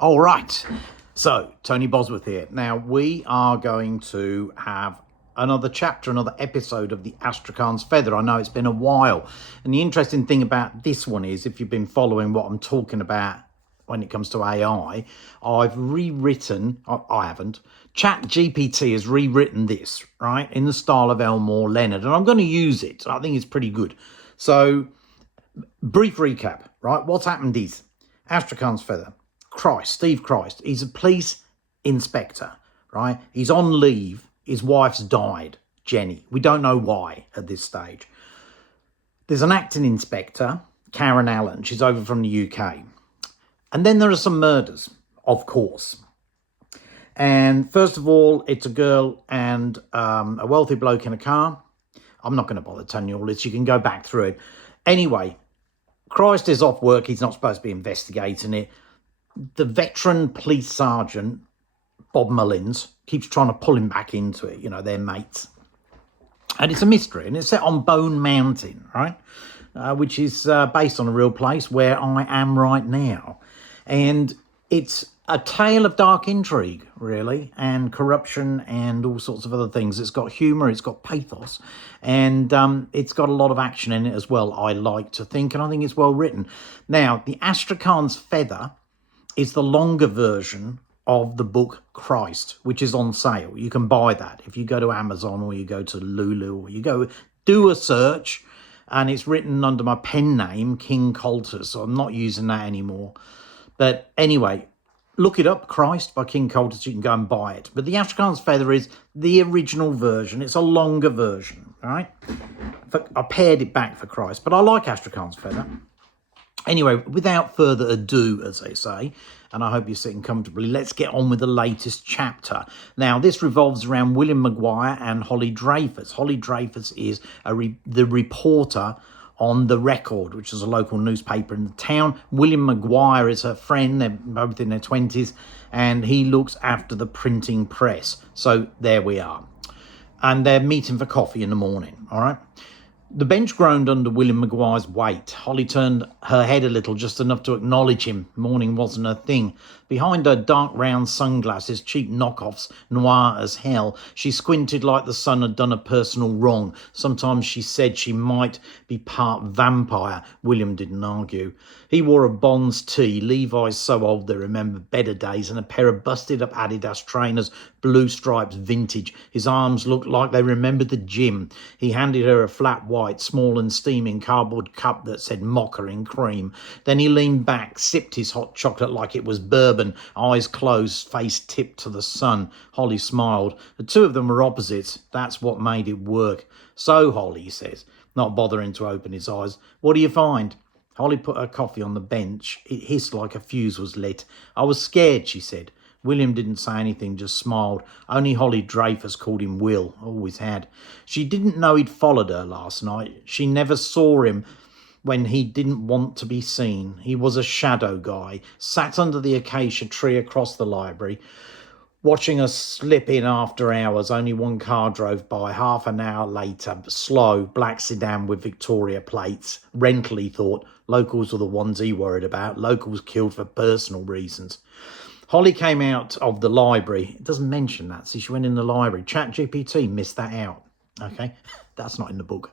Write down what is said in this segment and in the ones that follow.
All right. So, Tony Bosworth here. Now, we are going to have another chapter, another episode of the Astrakhan's Feather. I know it's been a while. And the interesting thing about this one is, if you've been following what I'm talking about when it comes to AI, I've rewritten, I haven't, ChatGPT has rewritten this, right, in the style of Elmore Leonard. And I'm going to use it. I think it's pretty good. So, brief recap, right? What's happened is Astrakhan's Feather. Steve Christ, he's a police inspector, right? He's on leave. His wife's died, Jenny. We don't know why at this stage. There's an acting inspector, Karen Allen. She's over from the UK. And then there are some murders, of course. And first of all, it's a girl and a wealthy bloke in a car. I'm not going to bother telling you all this. You can go back through it. Anyway, Christ is off work. He's not supposed to be investigating it. The veteran police sergeant, Bob Mullins, keeps trying to pull him back into it. You know, they're mates. And it's a mystery. And it's set on Bone Mountain, right? Which is based on a real place where I am right now. And it's a tale of dark intrigue, really, and corruption and all sorts of other things. It's got humour, it's got pathos, and it's got a lot of action in it as well, I like to think, and I think it's well written. Now, the Astrakhan's Feather is the longer version of the book Christ, which is on sale. You can buy that if you go to Amazon or you go to Lulu or you go do a search, and it's written under my pen name, King Coulter, so I'm not using that anymore. But anyway, look it up, Christ, by King Coulter, so you can go and buy it. But the Astrakhan's Feather is the original version. It's a longer version, all right? I pared it back for Christ, but I like Astrakhan's Feather. Anyway, without further ado, as they say, and I hope you're sitting comfortably, let's get on with the latest chapter. Now, this revolves around William Maguire and Holly Dreyfus. Holly Dreyfus is the reporter on The Record, which is a local newspaper in the town. William Maguire is her friend. They're both in their 20s, and he looks after the printing press. So there we are. And they're meeting for coffee in the morning, all right? The bench groaned under William Maguire's weight. Holly turned her head a little, just enough to acknowledge him. Morning wasn't her thing. Behind her dark round sunglasses, cheap knockoffs, noir as hell, she squinted like the sun had done a personal wrong. Sometimes she said she might be part vampire. William didn't argue. He wore a Bonds tee, Levi's so old they remember better days, and a pair of busted-up Adidas trainers, blue stripes vintage. His arms looked like they remembered the gym. He handed her a flat white, small and steaming cardboard cup that said mocha in cream. Then he leaned back, sipped his hot chocolate like it was bourbon, eyes closed, face tipped to the sun. Holly smiled. The two of them were opposites. That's what made it work. So, Holly, he says, not bothering to open his eyes, what do you find? Holly put her coffee on the bench. It hissed like a fuse was lit. I was scared, she said. William didn't say anything, just smiled. Only Holly Dreyfus called him Will, always had. She didn't know he'd followed her last night. She never saw him when he didn't want to be seen. He was a shadow guy, sat under the acacia tree across the library, watching us slip in after hours. Only one car drove by. Half an hour later, slow, black sedan with Victoria plates. Rental, he thought. Locals were the ones he worried about. Locals killed for personal reasons. Holly came out of the library. It doesn't mention that. See, she went in the library. ChatGPT missed that out. Okay, that's not in the book.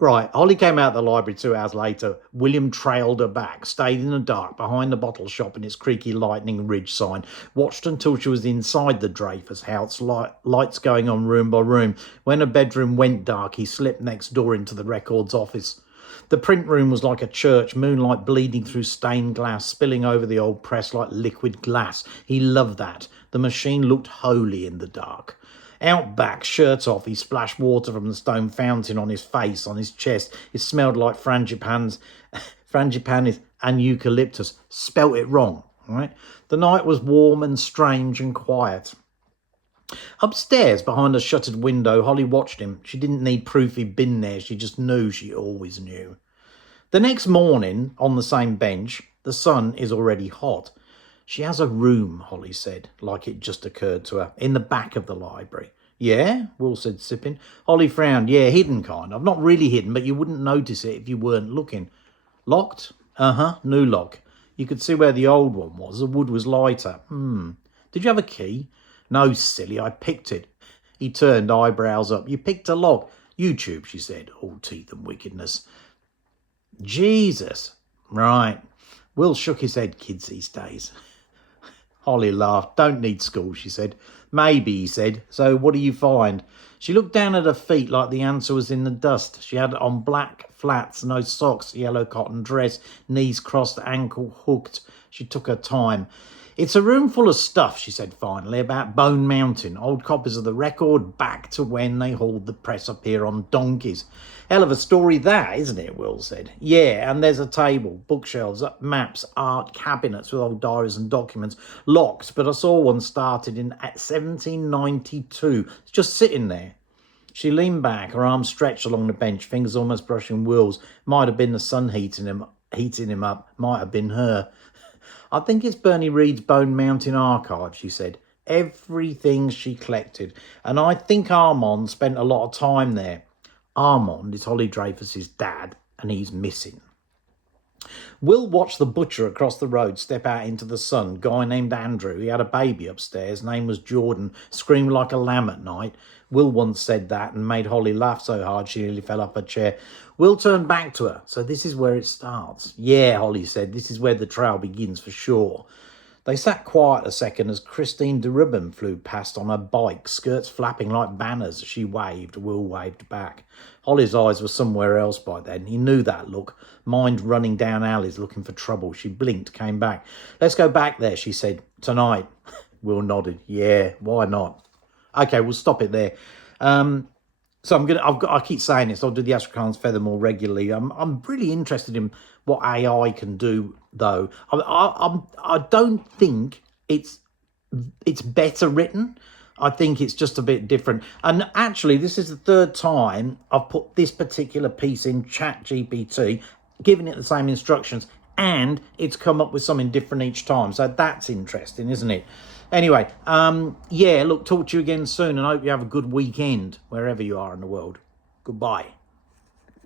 Right, Holly came out of the library 2 hours later. William trailed her back, stayed in the dark behind the bottle shop and its creaky Lightning Ridge sign, watched until she was inside the Dreyfus house, lights going on room by room. When her bedroom went dark, he slipped next door into the Records office. The print room was like a church, moonlight bleeding through stained glass, spilling over the old press like liquid glass. He loved that. The machine looked holy in the dark. Out back, shirt off, he splashed water from the stone fountain on his face, on his chest. It smelled like frangipanis and eucalyptus. Spelt it wrong, right? The night was warm and strange and quiet. Upstairs, behind a shuttered window, Holly watched him. She didn't need proof he'd been there. She just knew she always knew. The next morning, on the same bench, the sun is already hot. She has a room, Holly said, like it just occurred to her, in the back of the library. Yeah, Will said, sipping. Holly frowned. Yeah, hidden kind of. Not really hidden, but you wouldn't notice it if you weren't looking. Locked? New lock. You could see where the old one was. The wood was lighter. Did you have a key? No, silly, I picked it. He turned, eyebrows up. You picked a lock. YouTube, she said, all teeth and wickedness. Jesus. Right. Will shook his head, kids these days. Holly laughed. Don't need school, she said. Maybe, he said. So what do you find? She looked down at her feet like the answer was in the dust. She had on black flats, no socks, yellow cotton dress, knees crossed, ankle hooked. She took her time. It's a room full of stuff, she said finally, about Bone Mountain. Old copies of the record back to when they hauled the press up here on donkeys. Hell of a story that, isn't it, Will said. Yeah, and there's a table, bookshelves, maps, art, cabinets with old diaries and documents. Locked, but I saw one started at 1792. It's just sitting there. She leaned back, her arms stretched along the bench, fingers almost brushing Will's. Might have been the sun heating him up. Might have been her. I think it's Bernie Reed's Bone Mountain Archive, she said. Everything she collected. And I think Armand spent a lot of time there. Armand is Holly Dreyfus's dad, and he's missing. Will watched the butcher across the road step out into the sun. Guy named Andrew. He had a baby upstairs. Name was Jordan. Screamed like a lamb at night. Will once said that and made Holly laugh so hard she nearly fell off her chair. Will turned back to her. So this is where it starts. Yeah, Holly said. This is where the trail begins for sure. They sat quiet a second as Christine de Rubin flew past on her bike, skirts flapping like banners. She waved. Will waved back. Holly's eyes were somewhere else by then. He knew that look. Mind running down alleys looking for trouble. She blinked, came back. Let's go back there, she said. Tonight. Will nodded. Yeah, why not? Okay, we'll stop it there. So I keep saying this. I'll do the Astrakhan's feather more regularly. I'm really interested in what AI can do, though. I don't think it's better written. I think it's just a bit different. And actually, this is the third time I've put this particular piece in ChatGPT, giving it the same instructions, and it's come up with something different each time. So that's interesting, isn't it? Anyway, yeah, look, talk to you again soon, and I hope you have a good weekend wherever you are in the world. Goodbye.